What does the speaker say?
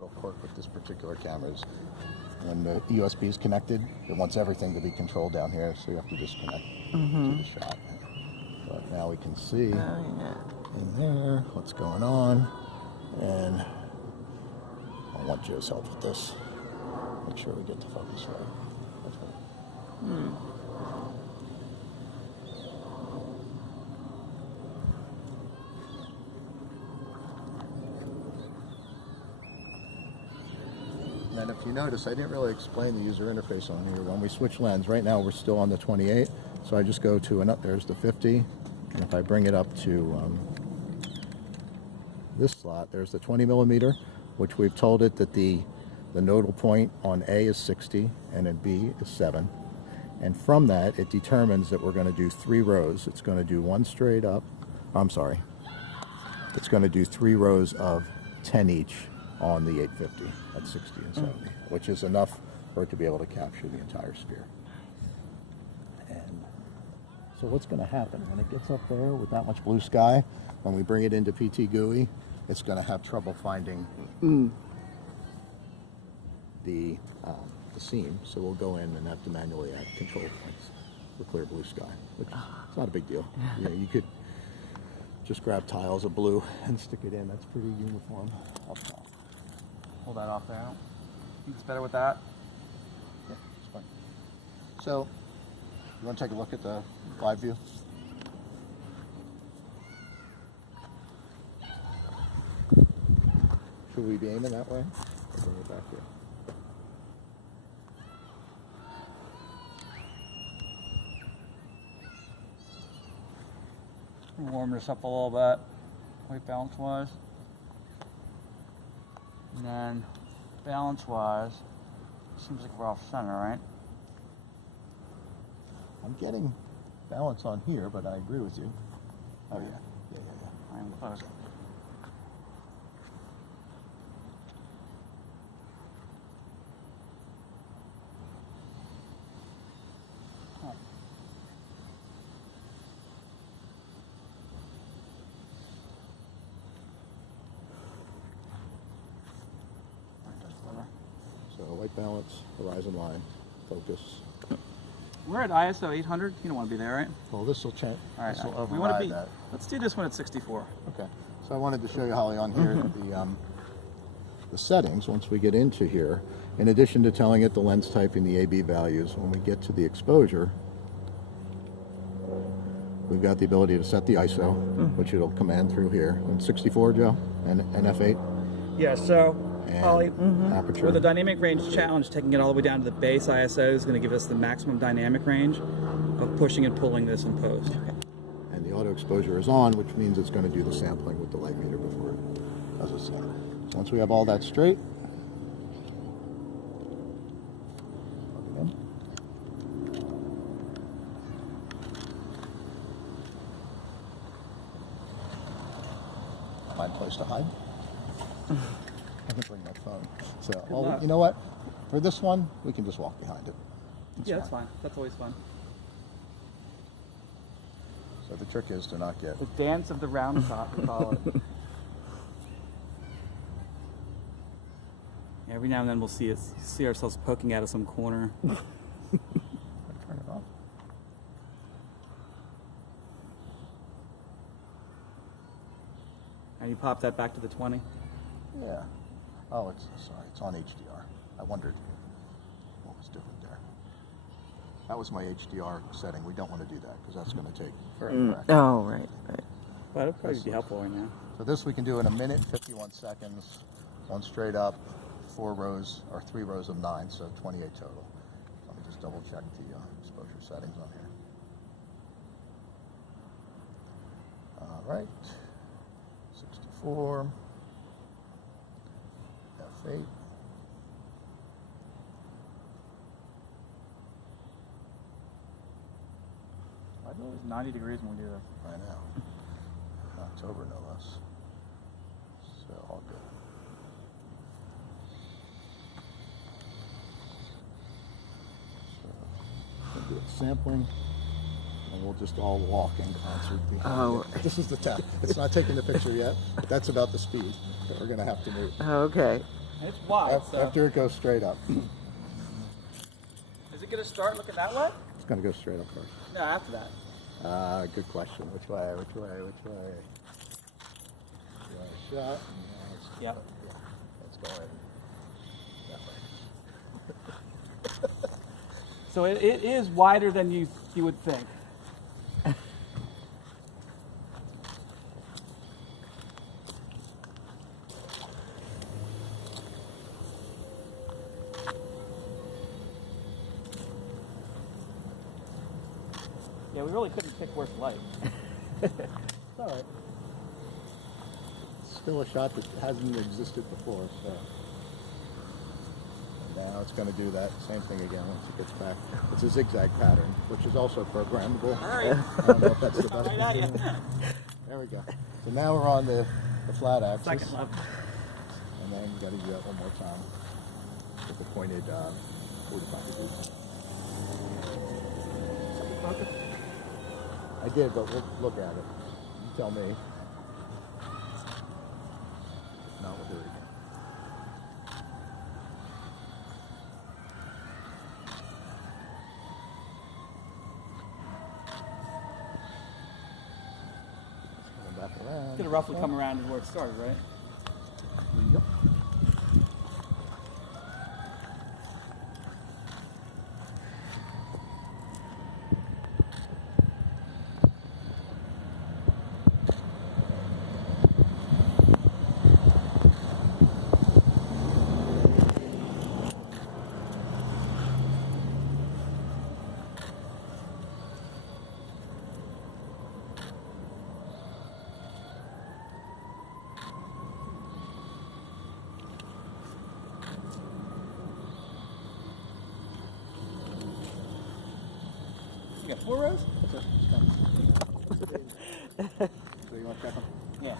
Little quirk with this particular camera is when the USB is connected, it wants everything to be controlled down here, so you have to disconnect to the shot. But now we can see in there what's going on, and I want Joe's help with this. Make sure we get the focus right. That's right. And if you notice, I didn't really explain the user interface on here. When we switch lens, right now we're still on the 28, so I just go to, there's the 50, and if I bring it up to this slot, there's the 20 millimeter, which we've told it that the nodal point on A is 60 and in B is 7. And from that, it determines that we're going to do 3 rows. It's going to do one straight up. It's going to do 3 rows of 10 each on the 850 at 60 and 70, which is enough for it to be able to capture the entire sphere. And so what's going to happen when it gets up there with that much blue sky, when we bring it into PT GUI, it's going to have trouble finding the seam. So we'll go in and have to manually add control points for clear blue sky, which is not a big deal. You could just grab tiles of blue and stick it in. That's pretty uniform up top. Pull that off there. Think it's better with that? Yeah, it's fine. So, you want to take a look at the live view? Should we be aiming that way? Or bring it back here? Warm this up a little bit, weight balance wise. And then balance wise, seems like we're off center, right? I'm getting balance on here, but I agree with you. Oh yeah, yeah. I'm close. So white balance, horizon line, focus. We're at ISO 800. You don't want to be there, right? Well, this will change. All right. This will We want to override be. that. Let's do this one at 64. Okay. So I wanted to show you, Holly, on here the settings. Once we get into here, in addition to telling it the lens type and the AB values, when we get to the exposure, we've got the ability to set the ISO, which it'll command through here. And 64, Joe, and f8. Yeah. So. Holly, aperture. with the dynamic range challenge, taking it all the way down to the base ISO is going to give us the maximum dynamic range of pushing and pulling this in post. And the auto exposure is on, which means it's going to do the sampling with the light meter before it does its thing. So once we have all that straight, find a place to hide. I can bring my phone. So, you know what? For this one, we can just walk behind it. That's fine. That's always fun. So the trick is to not get... The dance of the Roundshot, we call it. Every now and then we'll see ourselves poking out of some corner. Turn it off. And you pop that back to the 20. Yeah. Oh, it's on HDR. I wondered what was different there. That was my HDR setting. We don't want to do that because that's going to take forever. Oh, right. But it'll probably be helpful right now. So this we can do in a minute, 51 seconds, one straight up, 4 rows or 3 rows of 9, so 28 total. Let me just double check the exposure settings on here. All right, 64. F8. I know it's 90 degrees when we do this. I know. October, no less. So, all good. So, we'll do it sampling, and we'll just all walk in concert behind it. This is the tap. It's not taking the picture yet, but that's about the speed that we're going to have to move. Okay. It's wide. So. After it goes straight up. Is it going to start looking that way? It's going to go straight up first. No, after that. Good question. Which way? Which way? Which way? Shot. Yep. Yeah. Let's go ahead. That way. So it is wider than you would think. Yeah, we really couldn't pick worse light. All right. It's still a shot that hasn't existed before, so. Now it's going to do that same thing again once it gets back. It's a zigzag pattern, which is also programmable. All right. I don't know if that's the best. Right at you. There we go. So now we're on the flat axis. Second level. And then you got to do that one more time with the pointed 45 degrees. Focus. I did, but we'll look at it. You tell me. If not, we'll do it again. Back around. It's going to roughly come around to where it started, right? Yep. You got 4 rows? That's it. It's done. So you want to check them? Yeah.